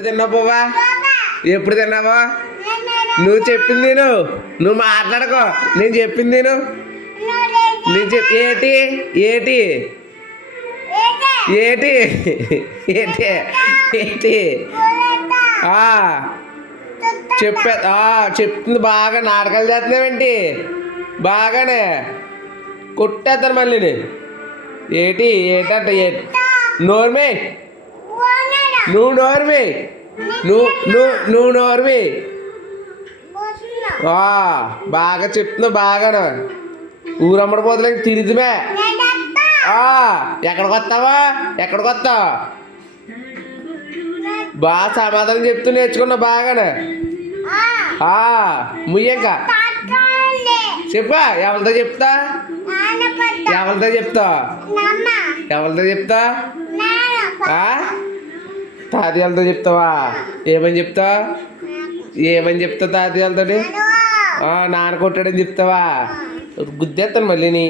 తిన్నావు బావా? ఎప్పుడు తిన్నావా? నువ్వు చెప్పింది నువ్వు మాట్లాడకో. నేను చెప్పింది ఏటి ఏటి ఏటి ఏటి ఏంటి చెప్తుంది బాగా. నాటకాలు చేస్తున్నావేంటి? బాగానే కొట్టేస్తాను మళ్ళీ నేను. ఏటి ఏటంట నోర్మే నువ్వు నోర్మే నువ్వు నోర్మే. బాగా చెప్తున్నావు బాగాను. ఊరమ్మడి పోతలే తిరిగిమే. ఎక్కడికి వస్తావా? ఎక్కడికి వస్తావు? బాగా సమాధానం చెప్తూ నేర్చుకున్నావు బాగానే. ముయ్యంకా చెప్పా. ఎవరితో చెప్తా? ఎవరితో చెప్తా? ఎవరితో చెప్తా? తాతయ్యలతో చెప్తావా? ఏమని చెప్తావా? ఏమని చెప్తావు తాతయ్యలతో? నాన్న కొట్టాడని చెప్తావా? గుద్దేస్తాను మళ్ళీ నీ